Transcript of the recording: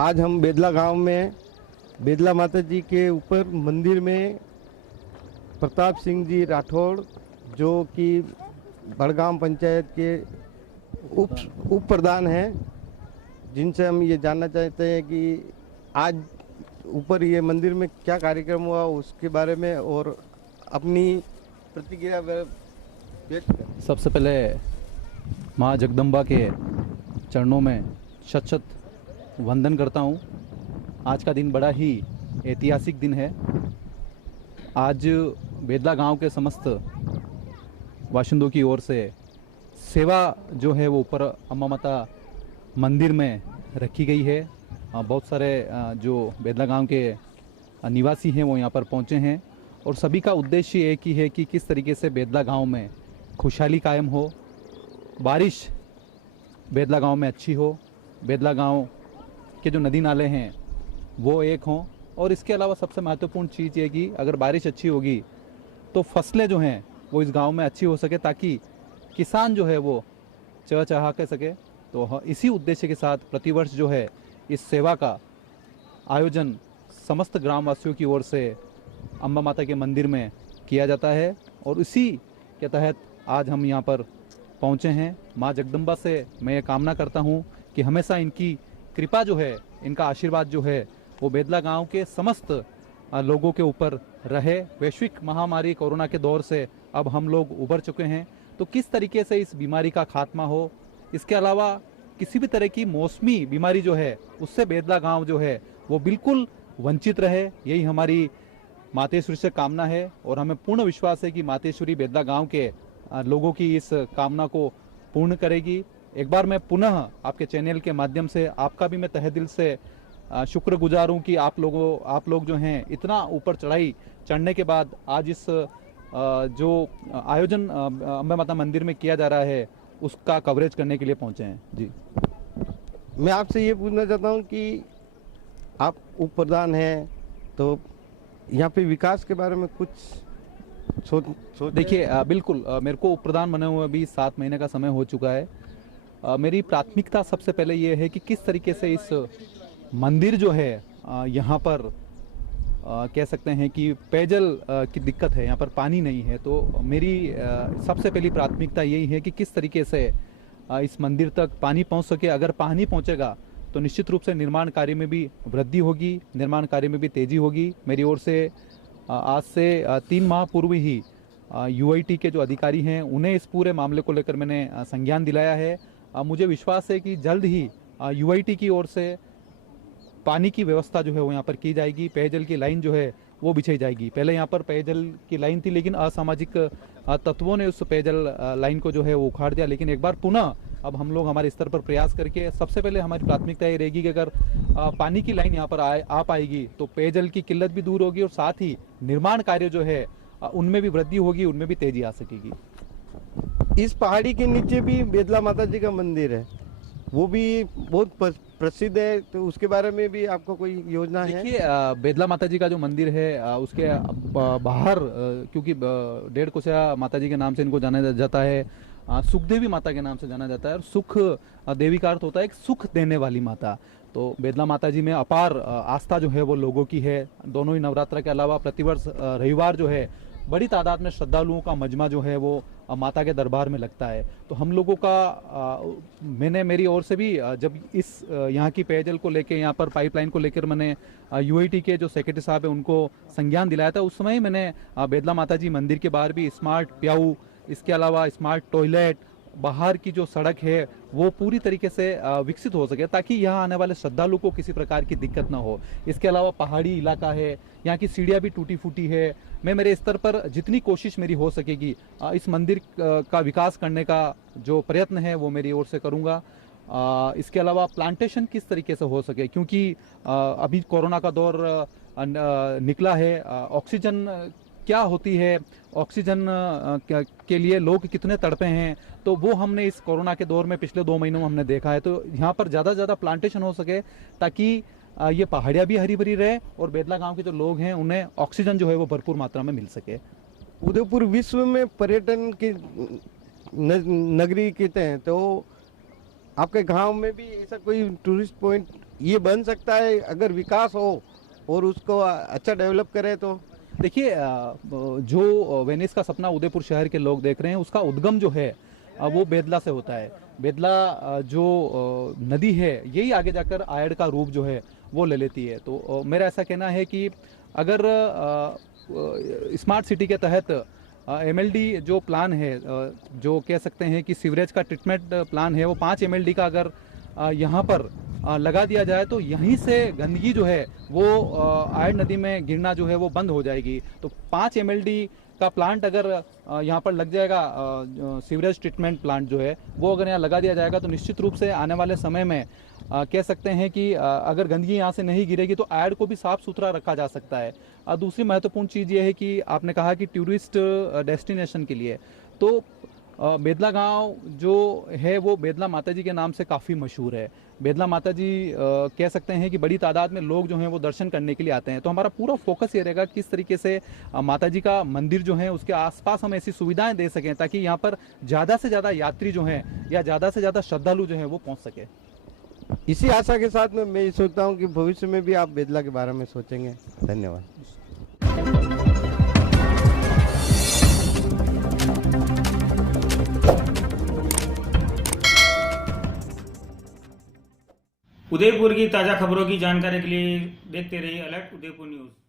आज हम बेदला गांव में बेदला माता जी के ऊपर मंदिर में प्रताप सिंह जी राठौड़ जो कि बड़गाम पंचायत के उप प्रधान हैं, जिनसे हम ये जानना चाहते हैं कि आज ऊपर ये मंदिर में क्या कार्यक्रम हुआ उसके बारे में और अपनी प्रतिक्रिया व्यक्त करें। सबसे पहले माँ जगदम्बा के चरणों में शत शत वंदन करता हूँ। आज का दिन बड़ा ही ऐतिहासिक दिन है। आज बेदला गांव के समस्त बाशिंदों की ओर से सेवा जो है वो ऊपर अम्मा माता मंदिर में रखी गई है। बहुत सारे जो बेदला गांव के निवासी हैं वो यहाँ पर पहुँचे हैं और सभी का उद्देश्य एक ही है कि किस तरीके से बेदला गांव में खुशहाली कायम हो, बारिश बेदला गांव में अच्छी हो, बेदला गांव के जो नदी नाले हैं वो एक हों और इसके अलावा सबसे महत्वपूर्ण चीज़ ये कि अगर बारिश अच्छी होगी तो फसलें जो हैं वो इस गांव में अच्छी हो सके ताकि किसान जो है वो चहचहा कर सके। तो इसी उद्देश्य के साथ प्रतिवर्ष जो है इस सेवा का आयोजन समस्त ग्रामवासियों की ओर से अम्बा माता के मंदिर में किया जाता है और इसी के तहत आज हम यहाँ पर पहुँचे हैं। माँ जगदम्बा से मैं ये कामना करता हूँ कि हमेशा इनकी कृपा जो है, इनका आशीर्वाद जो है वो बेदला गांव के समस्त लोगों के ऊपर रहे। वैश्विक महामारी कोरोना के दौर से अब हम लोग उबर चुके हैं, तो किस तरीके से इस बीमारी का खात्मा हो, इसके अलावा किसी भी तरह की मौसमी बीमारी जो है उससे बेदला गांव जो है वो बिल्कुल वंचित रहे, यही हमारी मातेश्वरी से कामना है। और हमें पूर्ण विश्वास है कि मातेश्वरी बेदला गांव के लोगों की इस कामना को पूर्ण करेगी। एक बार मैं पुनः आपके चैनल के माध्यम से आपका भी मैं तहे दिल से शुक्रगुजार हूँ कि आप लोग जो हैं इतना ऊपर चढ़ाई चढ़ने के बाद आज इस जो आयोजन अम्बा माता मंदिर में किया जा रहा है उसका कवरेज करने के लिए पहुँचे हैं। जी, मैं आपसे ये पूछना चाहता हूँ कि आप उप प्रधान हैं, तो यहाँ पे विकास के बारे में कुछ सोच देखिए बिल्कुल मेरे को उप प्रधान बने हुए अभी 7 महीने का समय हो चुका है। मेरी प्राथमिकता सबसे पहले ये है कि किस तरीके से इस मंदिर जो है यहाँ पर कह सकते हैं कि पेयजल की दिक्कत है, यहाँ पर पानी नहीं है। तो मेरी सबसे पहली प्राथमिकता यही है कि किस तरीके से इस मंदिर तक पानी पहुँच सके। अगर पानी पहुँचेगा तो निश्चित रूप से निर्माण कार्य में भी वृद्धि होगी, निर्माण कार्य में भी तेज़ी होगी। मेरी ओर से आज से 3 माह पूर्व ही UIT के जो अधिकारी हैं उन्हें इस पूरे मामले को लेकर मैंने संज्ञान दिलाया है। मुझे विश्वास है कि जल्द ही UIT की ओर से पानी की व्यवस्था जो है वो यहाँ पर की जाएगी, पेयजल की लाइन जो है वो बिछाई जाएगी। पहले यहाँ पर पेयजल की लाइन थी लेकिन असामाजिक तत्वों ने उस पेयजल लाइन को जो है वो उखाड़ दिया। लेकिन एक बार पुनः अब हम लोग हमारे स्तर पर प्रयास करके सबसे पहले हमारी प्राथमिकता ये रहेगी कि अगर पानी की लाइन यहाँ पर आ पाएगी तो पेयजल की किल्लत भी दूर होगी और साथ ही निर्माण कार्य जो है उनमें भी वृद्धि होगी, उनमें भी तेजी आ सकेगी। इस पहाड़ी के नीचे भी बेदला माता जी का मंदिर है, वो भी बहुत प्रसिद्ध है, तो उसके बारे में भी आपको कोई योजना है? देखिए बेदला माता जी का जो मंदिर है उसके बाहर क्योंकि 1.5 कोसिया माता जी के नाम से इनको जाना जाता है, सुखदेवी माता के नाम से जाना जाता है और सुख देवी का अर्थ होता है एक सुख देने वाली माता। तो बेदला माता जी में अपार आस्था जो है वो लोगों की है। दोनों ही नवरात्र के अलावा प्रतिवर्ष रविवार जो है बड़ी तादाद में श्रद्धालुओं का मजमा जो है वो माता के दरबार में लगता है। तो हम लोगों का मैंने मेरी ओर से भी जब इस यहाँ की पेयजल को लेके, यहाँ पर पाइपलाइन को लेकर मैंने UIT के जो सेक्रेटरी साहब है उनको संज्ञान दिलाया था, उस समय ही मैंने बेदला माता जी मंदिर के बाहर भी स्मार्ट प्याऊ, इसके अलावा स्मार्ट टॉयलेट, बाहर की जो सड़क है वो पूरी तरीके से विकसित हो सके ताकि यहाँ आने वाले श्रद्धालु को किसी प्रकार की दिक्कत ना हो। इसके अलावा पहाड़ी इलाका है, यहाँ की सीढ़ियाँ भी टूटी फूटी है। मैं मेरे स्तर पर जितनी कोशिश मेरी हो सकेगी इस मंदिर का विकास करने का जो प्रयत्न है वो मेरी ओर से करूँगा। इसके अलावा प्लांटेशन किस तरीके से हो सके, क्योंकि अभी कोरोना का दौर निकला है, ऑक्सीजन क्या होती है, ऑक्सीजन के लिए लोग कितने तड़पे हैं, तो वो हमने इस कोरोना के दौर में पिछले 2 महीनों में हमने देखा है। तो यहाँ पर ज़्यादा से ज़्यादा प्लांटेशन हो सके ताकि ये पहाड़ियाँ भी हरी भरी रहे और बेदला गांव के जो लोग हैं उन्हें ऑक्सीजन जो है वो भरपूर मात्रा में मिल सके। उदयपुर विश्व में पर्यटन की नगरी कहते हैं, तो आपके गांव में भी ऐसा कोई टूरिस्ट पॉइंट ये बन सकता है अगर विकास हो और उसको अच्छा डेवलप करे तो? देखिए जो वेनिस का सपना उदयपुर शहर के लोग देख रहे हैं उसका उद्गम जो है वो बेदला से होता है। बेदला जो नदी है यही आगे जाकर आयड़ का रूप जो है वो ले लेती है। तो मेरा ऐसा कहना है कि अगर स्मार्ट सिटी के तहत एमएलडी जो प्लान है जो कह सकते हैं कि सीवरेज का ट्रीटमेंट प्लान है वो 5 एमएलडी का अगर यहाँ पर लगा दिया जाए तो यहीं से गंदगी जो है वो आयड़ नदी में गिरना जो है वो बंद हो जाएगी। तो 5 एमएलडी का प्लांट अगर यहाँ पर लग जाएगा, सीवरेज ट्रीटमेंट प्लांट जो है वो अगर यहाँ लगा दिया जाएगा तो निश्चित रूप से आने वाले समय में कह सकते हैं कि अगर गंदगी यहाँ से नहीं गिरेगी तो आयड़ को भी साफ सुथरा रखा जा सकता है। दूसरी महत्वपूर्ण चीज़ ये है कि आपने कहा कि टूरिस्ट डेस्टिनेशन के लिए तो बेदला गांव जो है वो बेदला माता जी के नाम से काफ़ी मशहूर है। बेदला माता जी कह सकते हैं कि बड़ी तादाद में लोग जो हैं वो दर्शन करने के लिए आते हैं। तो हमारा पूरा फोकस ये रहेगा किस तरीके से माता जी का मंदिर जो है उसके आसपास हम ऐसी सुविधाएं दे सकें ताकि यहाँ पर ज़्यादा से ज़्यादा यात्री जो हैं या ज़्यादा से ज़्यादा श्रद्धालु जो हैं वो पहुँच सके। इसी आशा के साथ में मैं सोचता हूँ कि भविष्य में भी आप बेदला के बारे में सोचेंगे। धन्यवाद। उदयपुर की ताज़ा खबरों की जानकारी के लिए देखते रहिए अलर्ट उदयपुर न्यूज़।